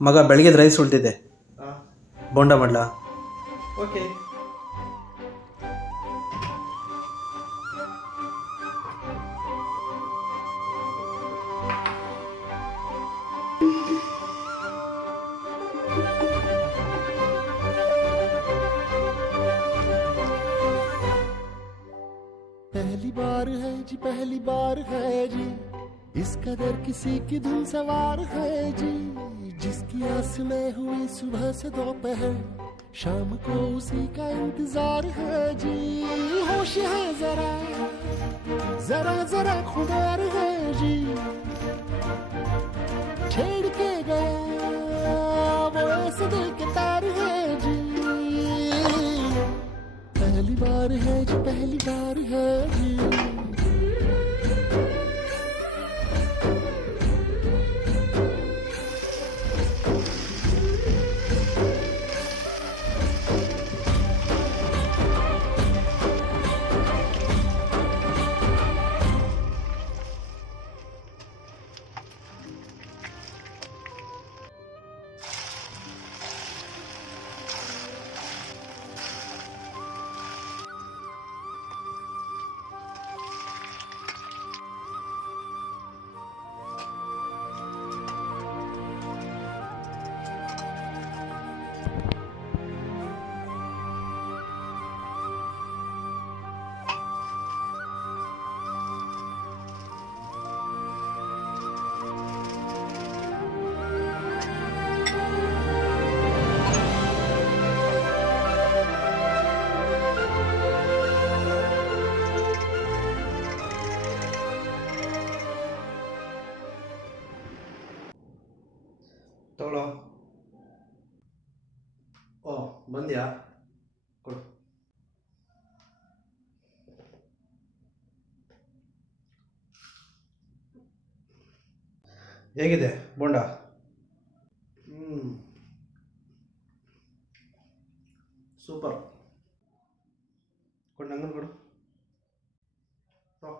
ಮಗ ಬೆಳಗ್ಗೆದು ರೈಸ್ ಉಳ್ದಿದೆ, ಹಾಂ, ಬೋಂಡ ಮಾಡಲ? ಓಕೆ. पहली बार है जी, पहली बार है जी, इस कदर किसी की धुन सवार है जी, जिसकी आस में हुई सुबह से दोपहर, शाम को उसी का इंतजार है जी। होश है जरा जरा जरा खुदार है जी, छेड़ के गया वो ऐसे दिल के तार है जी। पहली बार है जी, पहली बार है जी। ತಗೊಳ್ಳೋ. ಓ, ಬಂದ್ಯಾ? ಕೊಡು. ಹೇಗಿದೆ ಬೋಂಡ? ಸೂಪರ್. ಕೊಡು, ನಂಗನ್ ಕೊಡು. ತಗೋ.